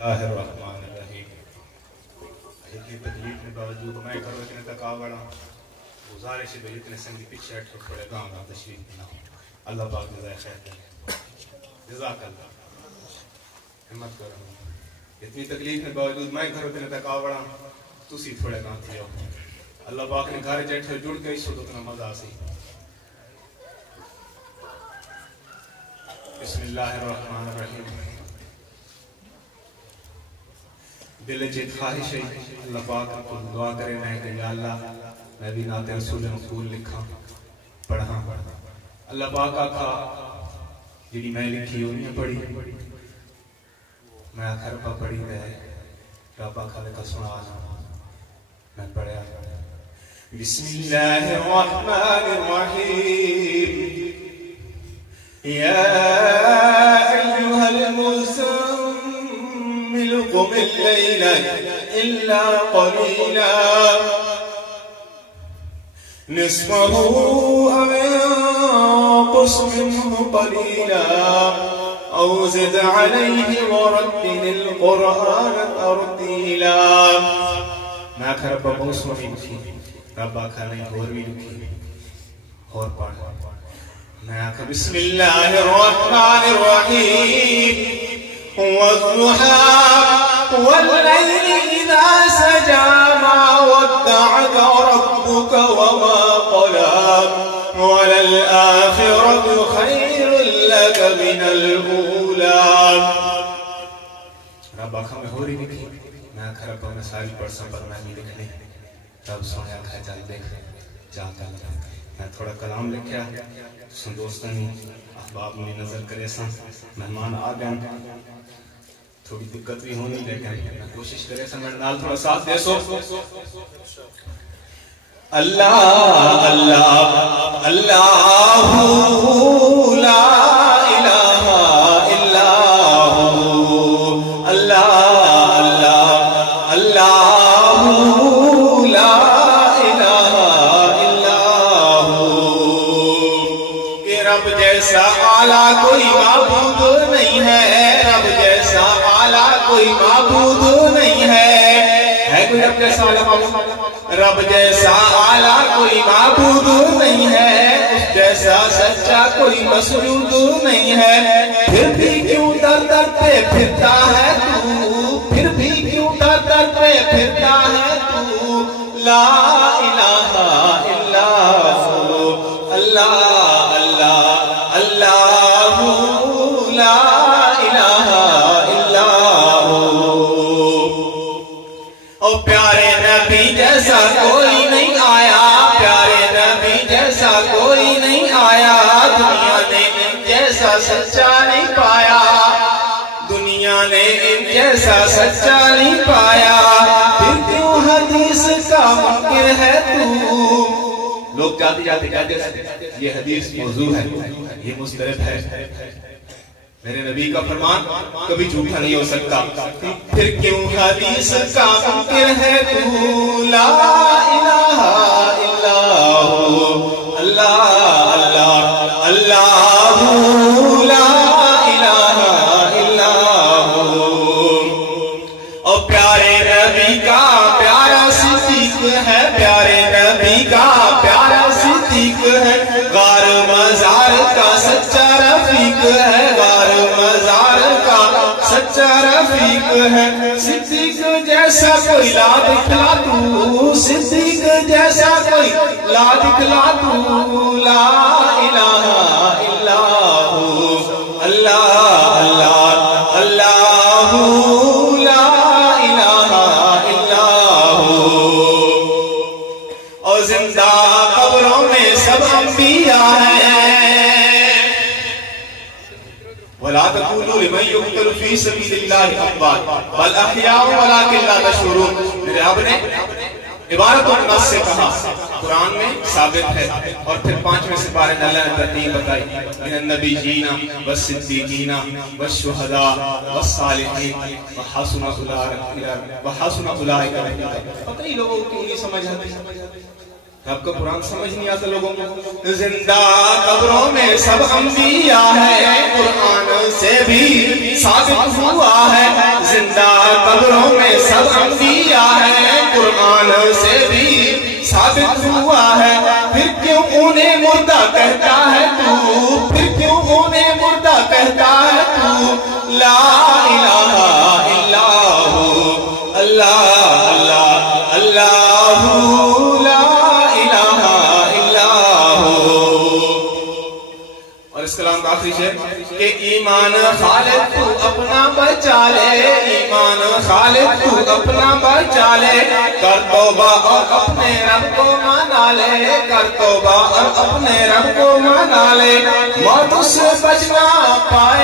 اللہ الرحمن الرحیم. اتنی تکلیف کے باوجود میں کرو اتنے تک آوڑا گزارش ہے اتنے سنگی پیچھے ہٹ کر پڑے گا گا تشریف نہ اللہ پاک جزائے خیر کرے. جزاک اللہ. ہمت کرو. اتنی تکلیف کے باوجود میں کرو اتنے تک آوڑا تسی تھوڑے گا تھی ہو. اللہ پاک نے گھر جیٹھے جڑ کے اس وقت اتنا مزہ سی. بسم اللہ الرحمن الرحیم. دل جیت خواہش ہے اللہ پاک کو دعا کرے میں کہ یا اللہ میں بھی نعت رسول مقبول لکھا پڑھا. اللہ پاک آکھا جنہی میں لکھی انہیں پڑھی میں آخر پا پڑھی دے رب آکھا لکھا سنا میں پڑھیا. بسم اللہ الرحمن الرحیم. یا ایوہ المزمل قم اللیل الا قلیلا نصفه او انقص منه قلیلا او زد علیہ ورتل القرآن ترتیلا. میں آخر رب بہت سنی لکھی رب آخر نہیں اور بھی لکھی اور پڑھا. میں آخر بسم اللہ الرحمن الرحیم. والضحى والليل إذا سجى ما ودعك ربك وما قلى وللآخرة خير لك من الأولى. رب آخر میں ہو رہی لکھی میں آخر رب میں ساری پرسوں پر میں بھی لکھنے رب سونے آخر چل دیکھ جاتا میں تھوڑا کلام لکھیا سن دوستانی احباب میں نظر کرے سا مہمان آ گئے تھوڑی دقت بھی ہونی لیکن کوشش کرے سا میرے نال تھوڑا ساتھ دے سو. اللہ اللہ اللہ لا الہ الا ہو. اللہ اللہ اللہ لا الہ الا ہو. کہ رب جیسا اعلیٰ کوئی معبود نہیں ہے. رب جیسا اعلیٰ کوئی معبود نہیں ہے کوئی رب جیسا اعلیٰ معبود. رب جیسا اعلیٰ کوئی معبود نہیں ہے. اس جیسا سچا کوئی مسجود نہیں ہے. پھر بھی کیوں در در پہ پھرتا ہے تو. پھر بھی کیوں در در پہ پھرتا ہے تو. لا الہ الا ہو. اللہ اللہ اللہ لا الہ الا ہو. او پیارے نبی جیسا کوئی نہیں آیا. پیارے نبی جیسا کوئی نہیں آیا. دنیا نے ان جیسا سچا نہیں پایا. دنیا نے ان جیسا سچا نہیں پایا. پھر کیوں حدیث کا منکر ہے تو. لوگ جاتے جاتے کہتے ہیں یہ حدیث موضوع ہے یہ مسترد ہے. میرے نبی کا فرمان کبھی جھوٹا نہیں ہو سکتا. پھر کیوں حدیث کا منکر ہے تو. لا الہ الا ہو. اللہ اللہ اللہ لا الہ الا ہو. اور پیارے نبی کا پیارا صدیق ہے. پیارے نبی کا پیارا صدیق ہے. غار مزار کا سچا رفیق ہے. غار مزار کا سچا رفیق ہے. صدیق جیسا کوئی لا دکھلا تو. صدیق جیسا کوئی لا دکھلا تو. لا الہ الا ہو. اللہ اللہ اللہ لا الہ الا ہو. اور زندہ قبروں میں سب انبیاء ہیں. وَلَا تَقُولُوا لِمَنْ يُقْتَلُ فِي سَبِيلِ اللَّهِ أَمْوَاتٌ بَلْ أَحْيَاءٌ وَلَٰكِنْ لَا تَشْعُرُونَ. میرے رب نے عبارت النص سے کہا قرآن میں ثابت ہے. اور پھر 5ویں سپارے میں اللہ نے ترتیب بتائی من النبیین والصدیقین والشہداء والصالحین وحسن اولئک رفیقا. پتہ نہیں لوگوں کو کیوں نہیں سمجھ آتی. آپ کا قرآن سمجھ نہیں آتا لوگوں کو. زندہ قبروں میں سب انبیاء ہے. قرآن سے بھی ثابت ہوا ہے. زندہ حاضروں میں سب انبیاء ہیں، قرآن سے بھی ثابت ہوا ہے، پھر کیوں انہیں مردہ کہتا ہے تو، پھر کیوں انہیں مردہ کہتا ہے تو؟ لا الہ الا ہو، اللہ اللہ اللہ، لا الہ الا ہو۔ اور اس کلام کا آخری شعر کہ ایمان خالد تو اپنا بچا لے، ایمان خالد تو اپنا بچا لے، کر توبہ اور اپنے رب کو منا لے، کر توبہ اور اپنے رب کو منا لے، موت سے بچنا پائے